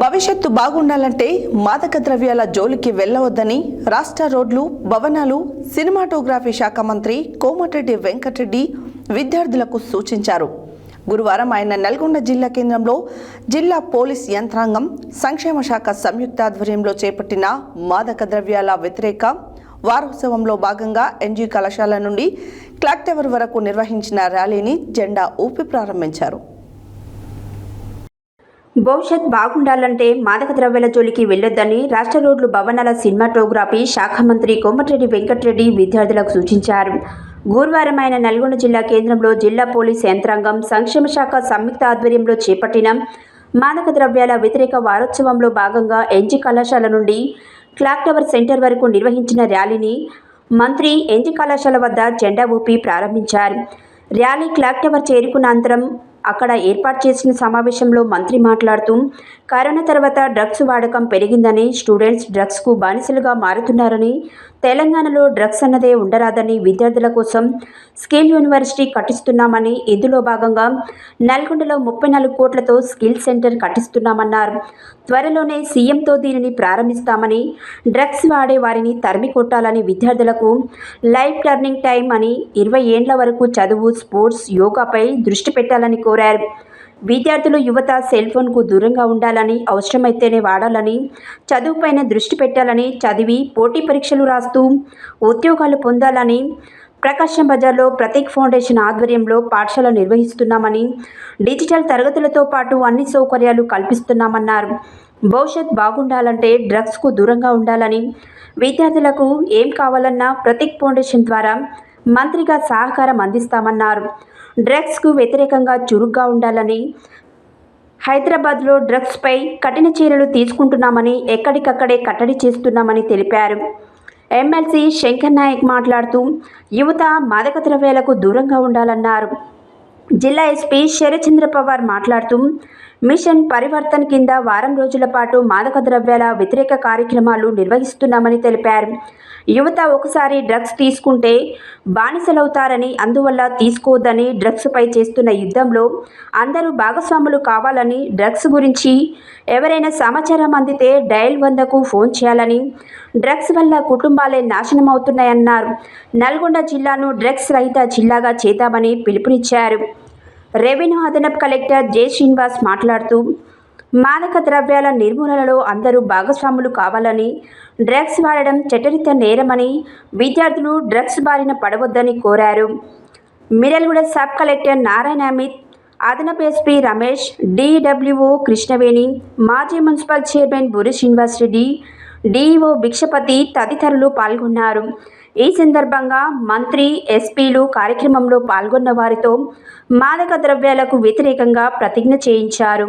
భవిష్యత్తు బాగుండాలంటే మాదక ద్రవ్యాల జోలికి వెళ్ళవద్దని రాష్ట్ర రోడ్లు భవనాలు సినిమాటోగ్రఫీ శాఖ మంత్రి కోమటిరెడ్డి వెంకటరెడ్డి విద్యార్థులకు సూచించారు. గురువారం ఆయన నల్గొండ జిల్లా కేంద్రంలో జిల్లా పోలీస్ యంత్రాంగం సంక్షేమ శాఖ సంయుక్త ఆధ్వర్యంలో చేపట్టిన మాదక ద్రవ్యాల వ్యతిరేక వారోత్సవంలో భాగంగా ఎన్జీ కళాశాల నుండి క్లాక్ టవర్ వరకు నిర్వహించిన ర్యాలీని జెండా ఊపి ప్రారంభించారు. భవిష్యత్ బాగుండాలంటే మాదక ద్రవ్యాల జోలికి వెళ్ళొద్దని రాష్ట్ర రోడ్లు భవనాల సినిమాటోగ్రఫీ శాఖ మంత్రి కోమటిరెడ్డి వెంకటరెడ్డి విద్యార్థులకు సూచించారు. గురువారం ఆయన నల్గొండ జిల్లా కేంద్రంలో జిల్లా పోలీస్ యంత్రాంగం సంక్షేమ శాఖ సంయుక్త ఆధ్వర్యంలో చేపట్టిన మాదక ద్రవ్యాల వ్యతిరేక వారోత్సవంలో భాగంగా ఎన్జి కళాశాల నుండి క్లాక్ టవర్ సెంటర్ వరకు నిర్వహించిన ర్యాలీని మంత్రి ఎన్జి కళాశాల వద్ద జెండా ఊపి ప్రారంభించారు. ర్యాలీ క్లాక్ టవర్ చేరుకున్న అనంతరం అక్కడ ఏర్పాటు చేసిన సమావేశంలో మంత్రి మాట్లాడుతూ కరోనా తర్వాత డ్రగ్స్ వాడకం పెరిగిందని స్టూడెంట్స్ డ్రగ్స్కు బానిసలుగా మారుతున్నారని తెలంగాణలో డ్రగ్స్ అన్నదే ఉండరాదని విద్యార్థుల కోసం స్కిల్ యూనివర్సిటీ కట్టిస్తున్నామని ఇందులో భాగంగా నల్గొండలో ముప్పై నాలుగు కోట్లతో స్కిల్ సెంటర్ కట్టిస్తున్నామన్నారు. త్వరలోనే సీఎంతో దీనిని ప్రారంభిస్తామని డ్రగ్స్ వాడే వారిని తరిమి కొట్టాలని విద్యార్థులకు లైఫ్ లెర్నింగ్ టైం అని ఇరవై ఏండ్ల వరకు చదువు స్పోర్ట్స్ యోగాపై దృష్టి పెట్టాలని కోరారు. విద్యార్థులు యువత సెల్ ఫోన్కు దూరంగా ఉండాలని అవసరమైతేనే వాడాలని చదువుపైన దృష్టి పెట్టాలని చదివి పోటీ పరీక్షలు రాస్తూ ఉద్యోగాలు పొందాలని ప్రకాశం బజార్లో ప్రతీక్ ఫౌండేషన్ ఆధ్వర్యంలో పాఠశాల నిర్వహిస్తున్నామని డిజిటల్ తరగతులతో పాటు అన్ని సౌకర్యాలు కల్పిస్తున్నామన్నారు. భవిష్యత్ బాగుండాలంటే డ్రగ్స్కు దూరంగా ఉండాలని విద్యార్థులకు ఏం కావాలన్నా ప్రతీక్ ఫౌండేషన్ ద్వారా మంత్రిగా సహకారం అందిస్తామన్నారు. డ్రగ్స్కు వ్యతిరేకంగా చురుగ్గా ఉండాలని హైదరాబాద్లో డ్రగ్స్పై కఠిన చర్యలు తీసుకుంటున్నామని ఎక్కడికక్కడే కట్టడి చేస్తున్నామని తెలిపారు. ఎమ్మెల్సీ శంకర్ నాయక్ మాట్లాడుతూ యువత మాదక ద్రవ్యాలకు దూరంగా ఉండాలన్నారు. జిల్లా ఎస్పీ శరచంద్ర పవార్ మాట్లాడుతూ మిషన్ పరివర్తన్ కింద వారం రోజుల పాటు మాదక ద్రవ్యాల వ్యతిరేక కార్యక్రమాలు నిర్వహిస్తున్నామని తెలిపారు. యువత ఒకసారి డ్రగ్స్ తీసుకుంటే బానిసలవుతారని అందువల్ల తీసుకోవద్దని డ్రగ్స్పై చేస్తున్న యుద్ధంలో అందరూ భాగస్వాములు కావాలని డ్రగ్స్ గురించి ఎవరైనా సమాచారం అందితే డయల్ వందకు ఫోన్ చేయాలని డ్రగ్స్ వల్ల కుటుంబాలే నాశనం అవుతున్నాయన్నారు. నల్గొండ జిల్లాను డ్రగ్స్ రహిత జిల్లాగా చేద్దామని పిలుపునిచ్చారు. రెవెన్యూ అదనపు కలెక్టర్ జె శ్రీనివాస్ మాట్లాడుతూ మాదక ద్రవ్యాల నిర్మూలనలో అందరూ భాగస్వాములు కావాలని డ్రగ్స్ వాడడం చట్టరిత నేరమని విద్యార్థులు డ్రగ్స్ బారిన పడవద్దని కోరారు. మిరల్గూడ సబ్ కలెక్టర్ నారాయణ అమిత్ అదనపు ఎస్పీ రమేష్ డిడబ్ల్యూఓ కృష్ణవేణి మాజీ municipal chairman Buri Srinivasareddy DEO Bhikshapathi తదితరులు పాల్గొన్నారు. ఈ సందర్భంగా మంత్రి ఎస్పీలు కార్యక్రమంలో పాల్గొన్న వారితో మాదక ద్రవ్యాలకు వ్యతిరేకంగా ప్రతిజ్ఞ చేయించారు.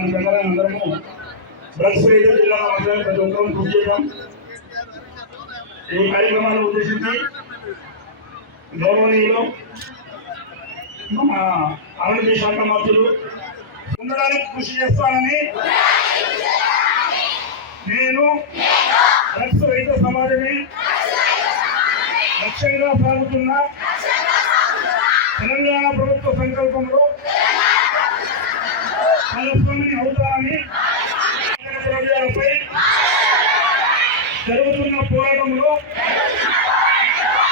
దాని దగ్గర అందరము డ్రగ్స్ రహిత జిల్లా అవసరం ప్రతి ఒక్కరూ కృషి చేద్దాం. ఈ కార్యక్రమాన్ని ఉద్దేశించి గౌరవనీయులు మన ఆరోగ్య శాఖ మంత్రులు ఉండడానికి కృషి చేస్తానని నేను డ్రగ్స్ రహిత సమాజమే లక్ష్యంగా సాగుతున్న తెలంగాణ ప్రభుత్వ సంకల్పంలో భాగస్వామిని అవుతారని ద్రవ్యాలపై జరుగుతున్న పోరాటంలో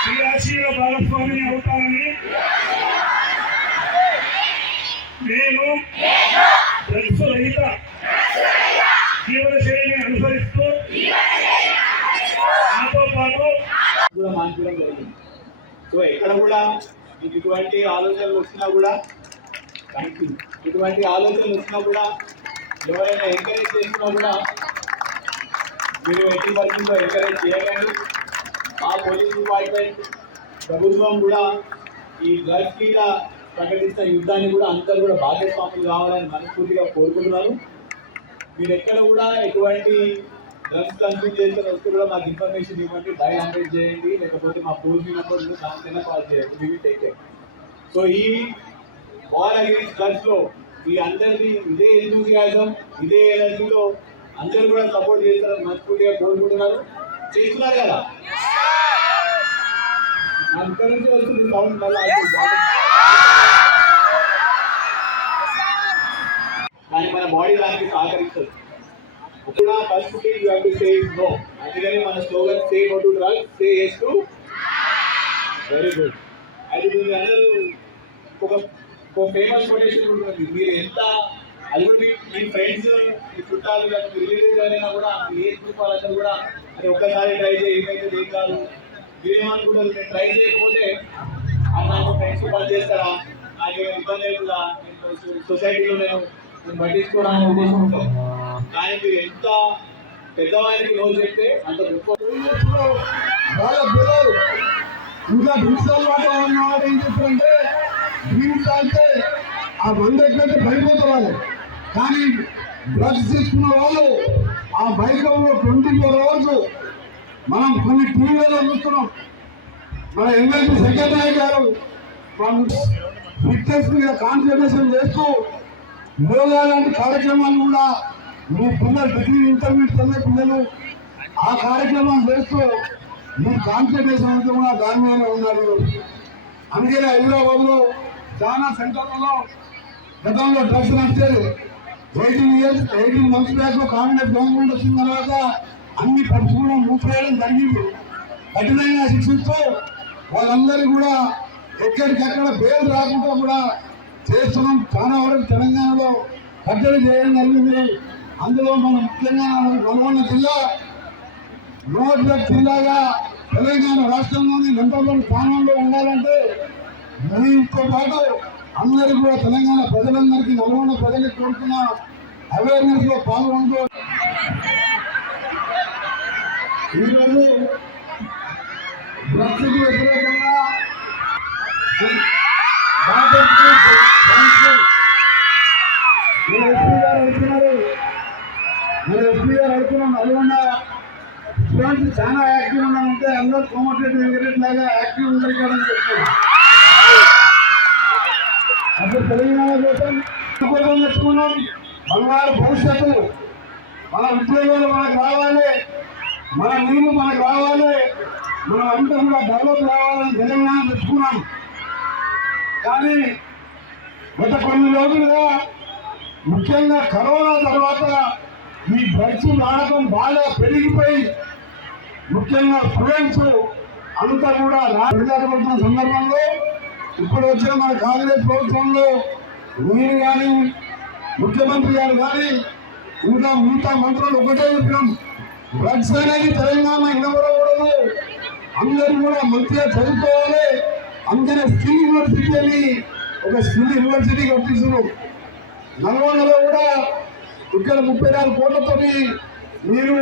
క్రియాశీల భాగస్వామిని అవుతారని నేను డ్రగ్స్ రహిత జీవన శైలిని అనుసరిస్తూ నాతో పాటు కూడా మార్చడం జరిగింది. సో ఎక్కడ కూడా మీకు ఇటువంటి ఆలోచనలు వచ్చినా కూడా థ్యాంక్ ఇటువంటి ఆలోచనలు వచ్చినా కూడా ఎవరైనా ఎంకరేజ్ చేసినా కూడా మీరు ఎట్టి పరిస్థితుల్లో ఎంకరేజ్ చేయకండి ఆ పోలీస్ డిపార్ట్మెంట్ ప్రభుత్వం కూడా ఈ డ్రగ్స్ మీద ప్రకటిస్తున్న యుద్ధాన్ని కూడా అందరూ కూడా భాగస్వాములు కావాలని మనస్ఫూర్తిగా కోరుకుంటున్నాను. మీరు ఎక్కడ కూడా ఎటువంటి డ్రగ్స్ కన్ఫ్యూజ్ చేసిన వస్తువు కూడా మాకు ఇన్ఫర్మేషన్ ఇవ్వండి డైల్ హండ్రెడ్ చేయండి. లేకపోతే మా పోలీస్ నెంబర్ దానికైనా కాల్ చేయండి మీ టేక్ కేర్ సో ఈ వార్ అగేన్స్లో మీ అందరినీ ఇదే ఎంతూజియాజం ఇదే ఎనర్జీలో అందరూ కూడా సపోర్ట్ చేస్తారని మనస్ఫూర్తిగా కోరుకుంటున్నారు చేస్తున్నారు కదా? అక్కడి నుంచి వస్తుంది సౌండ్ మళ్ళీ కానీ మన బాడీ దానికి సహకరిస్తుంది. ఇప్పుడు first thing you have to say no అందుకని మన slogan say no to drugs say yes to very good అది మీరు అందరూ ఒక ఒక ఫేమస్ కొటేషన్ మీరు ఎంత అది కూడా మీ ఫ్రెండ్స్ మీ చుట్టాలు కానీ మీ రిలేటివ్స్ అయినా కూడా మీ ఏజ్ గ్రూప్ వాళ్ళందరూ కూడా అది ఒక్కసారి ట్రై చేయి ఏమైతే ఏం కాదు. మీరేమనుకుంటారు నేను ట్రై చేయకపోతే అది నాకు ఫ్రెండ్స్ పని చేస్తారా? నాకు ఏమైనా ఇబ్బంది అవుతుందా? సొసైటీలో నేను నేను పట్టించుకోవడానికి ఉద్దేశం ఉంటాం కానీ మీరు ఎంత పెద్దవారికి రోజు చెప్తే అంత గొప్ప బాగా ఇంకా డ్రింక్స్ అలవాటు ఆ మంది ఎట్లంటే పడిపోతారు వాళ్ళు. కానీ డ్రగ్స్ తీసుకున్న వాళ్ళు ఆ బైకంలో ట్వంటీ ఫోర్ అవర్స్ మనం కొన్ని టీవీలలో చూస్తున్నాం. మన ఎమ్మెల్యే సెక్రటరీ గారు వాళ్ళు ఫిట్నెస్ మీద కాన్సన్ట్రేషన్ చేస్తూ యోగా లాంటి కార్యక్రమాలు కూడా మీ పిల్లలు డిగ్రీ ఇంటర్మీడియట్ చదివే పిల్లలు ఆ కార్యక్రమం చేస్తూ మీ కాన్సన్ట్రేషన్ అంతా కూడా దాని మీద ఉన్నారు. అందుకనే హైదరాబాద్లో చాలా సెంటర్లలో గతంలో డ్రగ్స్ నడిచేది eighteen years eighteen months back Congress government వచ్చిన తర్వాత అన్ని పరిశ్రమలు మూసివేయడం జరిగింది. కఠినమైన శిక్షిస్తూ వాళ్ళందరూ కూడా ఎక్కడికెక్కడ పేరు రాకుండా కూడా చేస్తున్నాం. చాలా వరకు తెలంగాణలో కట్టడి చేయడం జరిగింది. అందులో మనం ముఖ్యంగా నల్గొండ జిల్లా నోట్ జిల్లాగా తెలంగాణ రాష్ట్రంలోని నెంబర్ స్థానంలో ఉండాలంటే మీతో పాటు అందరూ కూడా తెలంగాణ ప్రజలందరికీ నల్గొండ ప్రజలకు కోరుతున్న అవేర్నెస్లో పాల్గొంటూ ఈరోజు డ్రగ్స్కి వ్యతిరేకంగా మీరు ఎస్పీ గారు అడుగుతున్నారు మీరు ఎస్పీ గారు అడుగుతున్నాం నల్గొండ స్టూడెంట్స్ చాలా యాక్టివ్ ఉన్నారంటే అందరూ కోమటిరెడ్డి వెంకటరెడ్డి లాగా యాక్టివ్ ఉంటారు కదా అని చెప్పి అప్పుడు తెలంగాణ కోసం ఉద్యోగం తెచ్చుకున్నాం. బంగారు భవిష్యత్తు మన ఉద్యోగాలు మనకు రావాలి మన నీళ్ళు మనకు రావాలి మనం అంతా కూడా డెవలప్ కావాలని తెలంగాణ తెచ్చుకున్నాం. కానీ గత కొన్ని రోజులుగా ముఖ్యంగా కరోనా తర్వాత ఈ డ్రగ్స్ వాడకం బాగా పెరిగిపోయి ముఖ్యంగా స్టూడెంట్స్ అంతా కూడా రాజకీయ సందర్భంలో ఇప్పుడు వచ్చిన మన కాంగ్రెస్ ప్రభుత్వంలో మీరు కానీ ముఖ్యమంత్రి గారు కానీ ఇంకా మిగతా మంత్రులు ఒకటే చెప్పినాం. డ్రగ్స్ అనేది తెలంగాణ ఇవ్వకూడదు అందరూ కూడా మంచిగా చదువుకోవాలి. అందుకనే స్కిల్ యూనివర్సిటీ అని ఒక స్కిల్ యూనివర్సిటీ కట్టిస్తున్నాం నల్గొండలో కూడా ఇక్కడ ముప్పై నాలుగు కోట్లతో మీరు